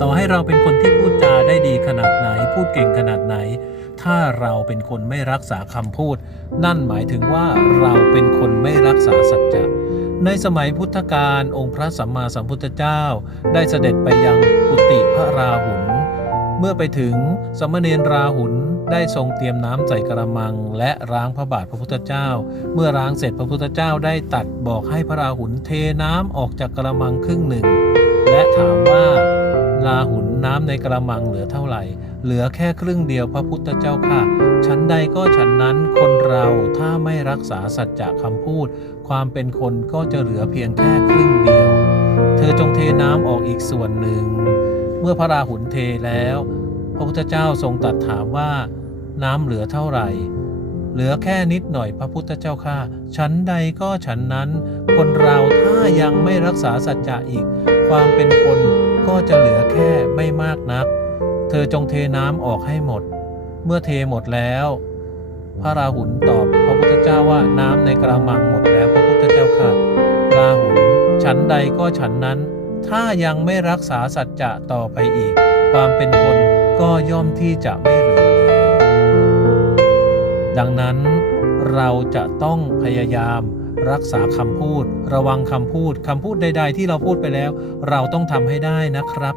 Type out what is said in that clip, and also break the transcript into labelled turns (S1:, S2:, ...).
S1: ต่อให้เราเป็นคนที่พูดจาได้ดีขนาดไหน พูดเก่งขนาดไหน ถ้าเราเป็นคนไม่รักษาคำพูด นั่นหมายถึงว่าเราเป็นคนไม่รักษาสัจจะในสมัยพุทธกาลองค์พระสัมมาสัมพุทธเจ้า ได้เสด็จไปยังกุฏิพระราหุลเมื่อไปถึงสมณเณรราหุลได้ทรงเตรียมน้ำใส่กระมัง และล้างพระบาทพระพุทธเจ้า เมื่อล้างเสร็จพระพุทธเจ้าได้ตัดบอกให้พระราหุลเทน้ำออกจากกระมังครึ่งหนึ่ง ราหุลน้ำในกระมังเหลือเท่าไหร่ เหลือแค่ครึ่งเดียวพระพุทธเจ้าค่ะ ฉันใดก็ฉันนั้นคนเราถ้าไม่รักษาสัจจะคำพูด ความเป็นคนก็จะเหลือเพียงแค่ครึ่งเดียว เธอจงเทน้ำออกอีกส่วนหนึ่ง เมื่อพระราหุลเทแล้ว พระพุทธเจ้าทรงตรัสถามว่า น้ำเหลือเท่าไหร่เหลือแค่นิดหน่อยพระพุทธเจ้าค่ะฉันใดก็ฉันนั้น คนเราถ้ายังไม่รักษาสัจจะอีก ความเป็นคน ก็จะเหลือแค่ไม่มากนัก เธอจงเทน้ำออกให้หมด เมื่อเทหมดแล้ว พระราหุลตอบพระพุทธเจ้าว่าน้ำในกระมังหมดแล้วพระพุทธเจ้าค่ะ ราหุลฉันใดก็ฉันนั้น ถ้ายังไม่รักษาสัจจะต่อไปอีก ความเป็นคนก็ย่อมที่จะไม่เหลือ ดังนั้นเราจะต้องพยายามรักษาคำพูด ระวังคำพูดคำพูดใด ๆ ที่เราพูดไปแล้ว เราต้องทำให้ได้นะครับ